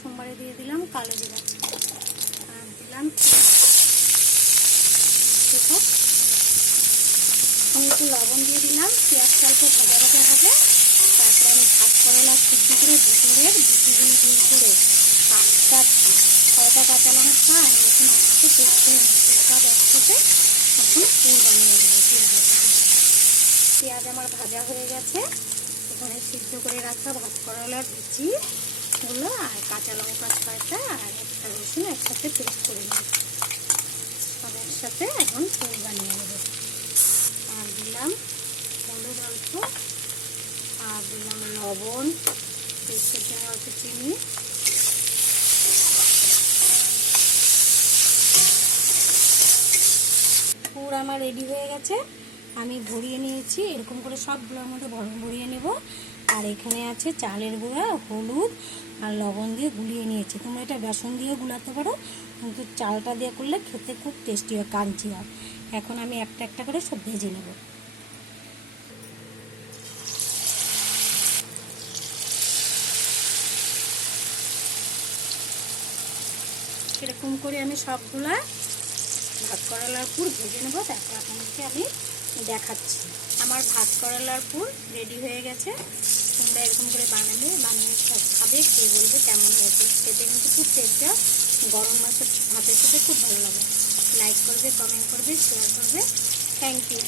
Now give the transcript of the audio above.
সোমবারে দিয়ে দিলাম কালো জিরা, আর দিলাম আমি একটু লবণ দিয়ে দিলাম। পেঁয়াজটা অল্প ভাজা ভাজা হবে। তারপরে আমি ভাত করলা সিদ্ধ করে ভিতরের বিচিগুলো দূর করে 5-6টা কাঁচা লঙ্কা এখন একসাথে পেস্ট করে সব একসাথে এখন পুর বানিয়ে দেবো পেঁয়াজের সাথে। পেঁয়াজ আমার ভাজা হয়ে গেছে। এখানে সিদ্ধ করে রাখা ভাত করলার বিচিগুলো আর কাঁচা লঙ্কা 6টা আর একটা রসুন একসাথে পেস্ট করে নেব। সব একসাথে এখন পুর বানিয়ে নেব। আর দিলাম হলুদ অল্প, আর দিলাম লবণ, পেস্টের জন্য অল্প চিনি। পুর আমার রেডি হয়ে গেছে। আমি ভরিয়ে নিয়েছি, এরকম করে সবগুলোর মধ্যে ভরিয়ে নেব। আর এখানে আছে চালের গুঁড়া, হলুদ আর লবণ দিয়ে গুলিয়ে নিয়েছি। তোমরা এটা বেসন দিয়ে গুলাতে পারো, কিন্তু চালটা দিয়ে করলে খেতে খুব টেস্টি হয়, ক্রাঞ্চি হয়। এখন আমি একটা একটা করে সব ভেজে নেব। এরকম করে আমি সবগুলা ভাত করলার পুর ভেজে নেব। তারপর আপনাদেরকে আমি দেখাচ্ছি। আমার ভাত করলার পুর রেডি হয়ে গেছে। তোমরা এরকম করে বানিয়ে সব খাবে, খেয়ে বলবে কেমন হয়েছে। খেতে কিন্তু খুব টেস্টি হয়, গরম মাছের ভাতের সাথে খুব ভালো লাগে। লাইক করবে, কমেন্ট করবে, শেয়ার করবে। Thank you.